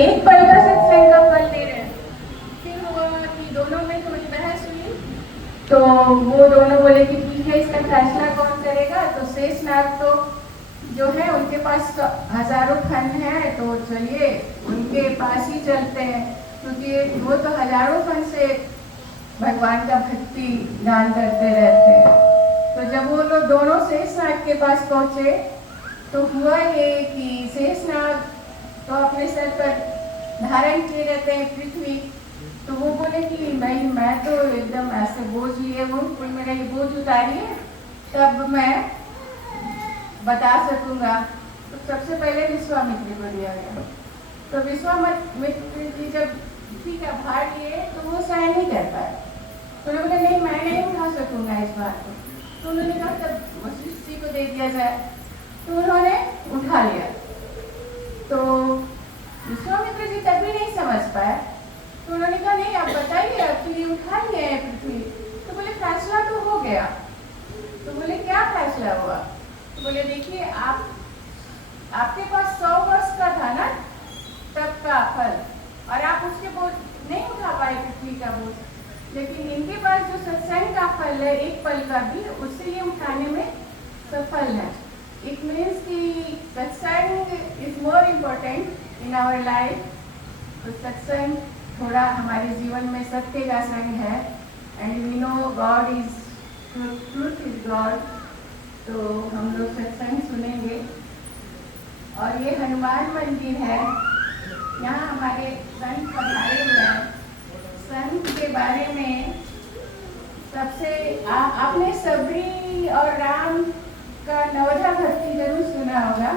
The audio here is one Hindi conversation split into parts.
एक पल का सत्संग का फल ले रहे हैं। फिर हुआ कि दोनों में थोड़ी बहस हुई, तो वो दोनों बोले कि ठीक है, इसका फैसला कौन करेगा। तो शेषनाग तो जो है उनके पास हजारों फन है, तो चलिए उनके पास ही चलते हैं, क्योंकि वो तो हजारों फन से भगवान का भक्ति गान करते रहते हैं। तो जब वो लोग दोनों शेषनाग के पास पहुंचे तो हुआ ये कि शेषनाग तो अपने सर पर धारण किए रहते हैं पृथ्वी। तो वो बोले कि मैं तो एकदम ऐसे बोझ लिए हूँ, कोई मेरा ये बोझ उतारिए तब मैं बता सकूंगा। तो सबसे पहले विश्वामित्र को दिया गया। तो विश्वामित्र जी जब ठीक है भार लिए तो वो सहन नहीं कर पाए। तो उन्होंने बोले नहीं, मैं नहीं उठा सकूंगा इस बात को। तो उन्होंने कहा तब वशिष्ठ जी को दे दिया जाए। तो उन्होंने उठा लिया। तो विश्वामित्र जी तभी नहीं समझ पाए। तो उन्होंने कहा नहीं, आप बताइए, अब तो ये उठा लिए है पृथ्वी। तो बोले फैसला तो हो गया। तो बोले क्या फैसला हुआ? तो बोले देखिए, आपके पास 100 वर्ष का था ना तब का फल, और आप उसके बोझ नहीं उठा पाए पृथ्वी का बोझ, लेकिन इनके पास जो सत्संग का फल है एक पल का भी, उससे ये उठाने में सफल है। इट मीन्स कि satsang is more important in our life. तो सत्संग थोड़ा हमारे जीवन में सत्य का संग है, and we know God is truth is God. तो हम लोग सत्संग सुनेंगे। और ये हनुमान मंदिर है, यहाँ हमारे संत पधारे हुए हैं। संत के बारे में सबसे आपने सबरी और राम का नवधा भक्ति जरूर सुना होगा।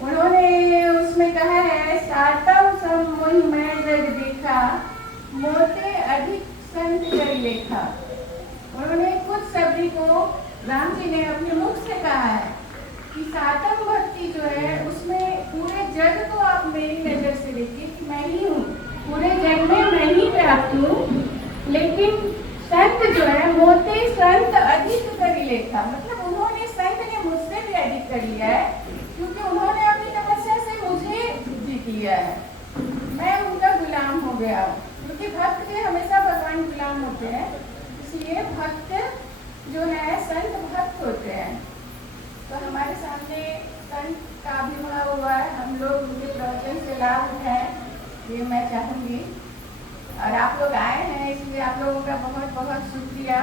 उन्होंने उसमें कहा है, सातव सम मोहि मैं जग देखा, मोते अधिक संत कर लेखा। उन्होंने खुद सबरी को, राम जी ने अपने मुख से कहा है कि सातम भक्ति जो है उसमें पूरे जग को आप मेरी नजर से देखिए कि मैं ही हूँ, पूरे जग में मैं ही व्याप्त हूँ। लेकिन संत जो है मोते संत अधिक कर लेखा, मतलब उन्होंने, संत ने मुझसे भी अधिक कर लिया है, क्योंकि उन्होंने अपनी तपस्या से मुझे जीत लिया है। मैं उनका गुलाम हो गया हूँ, क्योंकि भक्त के हमेशा भगवान गुलाम होते हैं, इसलिए भक्त जो है संत भक्त होते हैं। तो हमारे सामने संत का आविर्भाव हुआ है, हम लोग उनके प्रवचन से लाभ उठाएं, ये मैं चाहूँगी। और आप लोग आए हैं, इसलिए आप लोगों का बहुत बहुत शुक्रिया।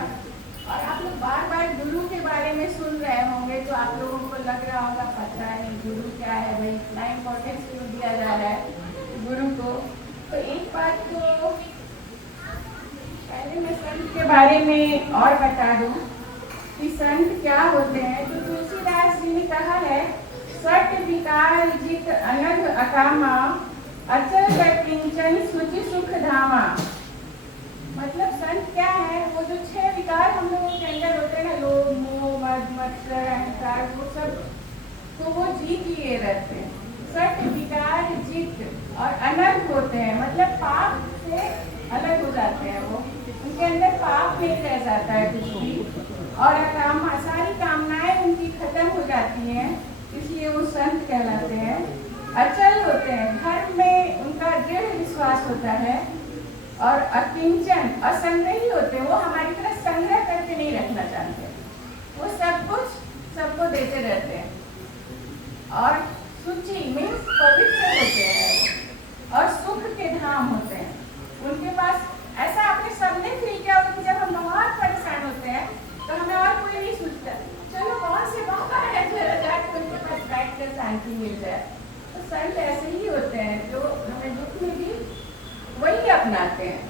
और आप लोग बार बार गुरु के बारे में सुन रहे होंगे, तो आप लोगों को लग रहा होगा पता नहीं गुरु क्या है भाई, इतना इम्पोर्टेंस क्यों दिया जा रहा है गुरु को। तो एक बात तो पहले मैं संत के बारे में और बता दूं कि संत क्या होते हैं। तो तुलसीदास जी ने कहा है, सट विकार जित अनघ अकामा, अचल किंचन सुचि सुख धामा। मतलब संत क्या है, वो जो 6 विकार हम लोगों के अंदर होते हैं ना, लोभ मोह मद मत्सर अहंकार, वो सब तो वो जीत लिए रहते हैं। सट विकार जित और अनघ होते हैं, मतलब पाप से अलग हो जाते हैं, वो उनके अंदर पाप नहीं रह जाता है कुछ भी। और अकामा, सारी कामनाएं उनकी खत्म हो जाती हैं, इसलिए वो संत कहलाते हैं। अचल होते हैं, धर्म में उनका दृढ़ विश्वास होता है। और अकिंचन, असंग्रही होते हैं, वो हमारी तरह संग्रह करके नहीं रखना चाहते, वो सब कुछ सबको देते रहते हैं। और सुचि मीन्स पवित्र होते हैं, और सुख के धाम होते हैं। उनके पास ऐसा आपने सबने फील किया होगा कि जब हम बहुत परेशान होते हैं तो हमें और कोई नहीं सोचता, चलो कौन से बाबा है जरा जाकर उनके पास बैठ कर शांति मिल जाए। तो संत ऐसे ही होते हैं, जो हमें दुख में भी वही अपनाते हैं।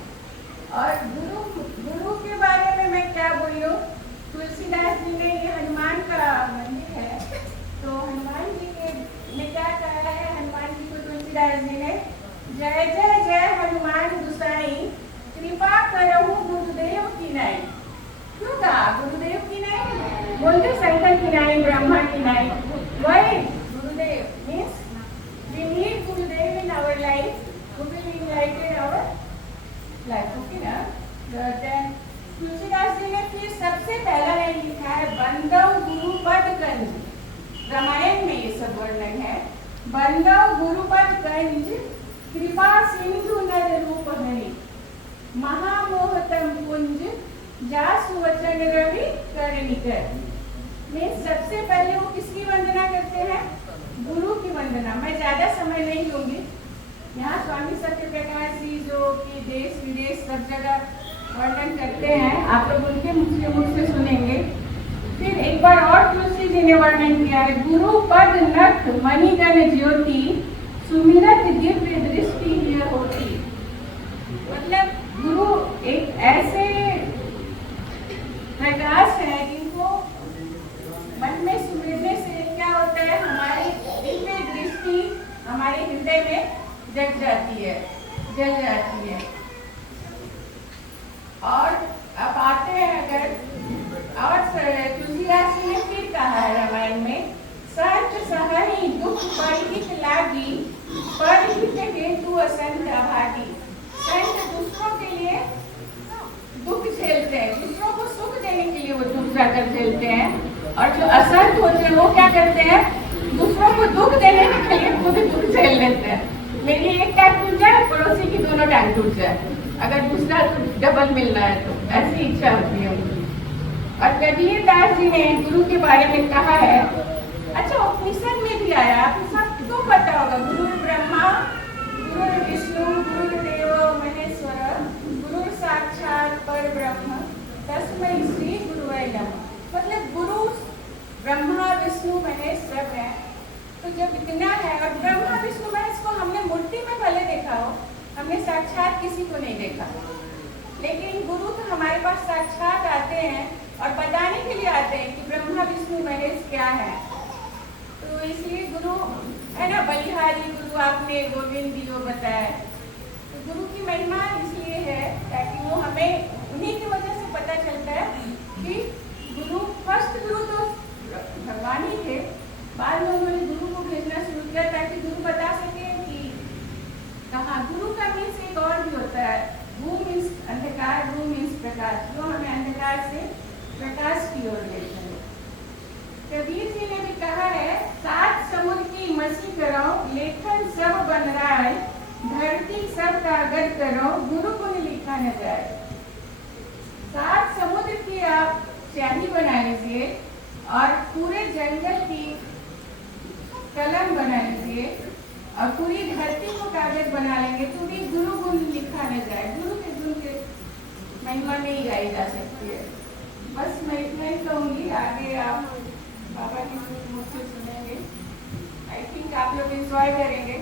और गुरु के बारे में मैं क्या बोलूं, तुलसीदास जी ने, ये हनुमान का मंदिर है, तो हनुमान जी ने क्या कहा है, हनुमान जी को तुलसीदास जी ने, जय जय जय हनुमान गुसाई, कृपा करहु गुरुदेव की नाई। क्यों कहा गुरुदेव की नाई? बोलते शंकर की नाई, ब्रह्मा की नाई, वही गुरुदेव means we need Gurudev in our life who will enlighten our life, okay ना? Then तुलसीदास जी ने फिर सबसे पहला लाइन लिखा है, बंदव गुरुपद कंज। रामायण में ये सब वर्णन है, बंदव गुरुपद कंज, कृपा सिंधु नर रूप हरि, महामोहतम कुंज जासु वचन रवि कर्णिकर। में सबसे पहले वो किसकी वंदना करते हैं? गुरु की वंदना। मैं ज्यादा समय नहीं लूंगी। यहाँ स्वामी सत्यप्रकाश जी जो कि देश विदेश सब जगह वर्णन करते हैं, आप लोग उनके मुख से सुनेंगे। फिर एक बार और तुलसी जी ने वर्णन किया है, गुरु पद नख मणिगण ज्योति, सुमिरत दिव्य दृष्टि ये होती। मतलब गुरु एक ऐसे प्रकाश है जिनको मन में सुमिरने से क्या होता है, हमारी दिव्य दृष्टि हमारे हृदय में जग जाती है, जल जाती है। और अब आते हैं अगर और तुलसीदास जी ने फिर कहा है रामायण में, सच सहहि दुख परिहित लागी, परिहित हेतु असंत अभागी। संत दूसरों के लिए दुख झेलते हैं, दूसरों को सुख देने के लिए वो दुख जाकर झेलते हैं, और जो असंत होते हैं वो क्या करते हैं, दूसरों को दुख देने के लिए खुद दुख झेल लेते हैं। मेरी एक टांग टूट जाए, पड़ोसी की दोनों टांग टूट जाए, अगर दूसरा डबल मिल रहा है तो ऐसी इच्छा होती है उनकी। और कबीर दास जी ने गुरु के बारे में कहा है, अच्छा उपनिषद में भी आया, आपको सबको पता होगा, गुरु ब्रह्मा गुरु विष्णु गुरुदेव महेश्वर, गुरु साक्षात पर ब्रह्म तस्मै श्री गुरुवे नमः। मतलब गुरु ब्रह्मा विष्णु महेश सब है। तो जब इतना है, और ब्रह्मा विष्णु महेश को हमने मूर्ति में भले देखा हो, हमने साक्षात किसी को नहीं देखा, लेकिन गुरु तो हमारे पास साक्षात आते हैं और बताने के लिए आते हैं कि ब्रह्मा विष्णु महेश क्या है। तो इसलिए गुरु है ना, बलिहारी गुरु आपने गोविंद दियो बताया। तो गुरु की महिमा इसलिए है ताकि वो हमें उन्हीं की वजह से पता चलता है कि गुरु, फर्स्ट गुरु तो भगवान ही थे, बाद में उन्होंने गुरु को भेजना शुरू किया ताकि गुरु बता सके कि कहाँ। गुरु का मीन्स एक और भी होता है, गु मीन्स अंधकार, गु मीन्स प्रकाश, जो हमें अंधकार से प्रकाश की ओर लेता है। कबीर जी ने भी कहा है, सात समुद्र की मछली करो, लेखन सब बन रहा है, धरती सब कागज करो, गुरु को लिखा न जाए। सात समुद्र की आप स्याही बना लीजिए और पूरे जंगल की कलम बना लीजिए और पूरी धरती को कागज बना लेंगे तो भी गुरु गुण लिखा न जाए। गुरु के गुण के महिमा नहीं गाई जा सकती है। बस मैं इतना ही कहूँगी, आगे आप बाबा की मुझसे सुनेंगे। आई थिंक आप लोग एंजॉय करेंगे।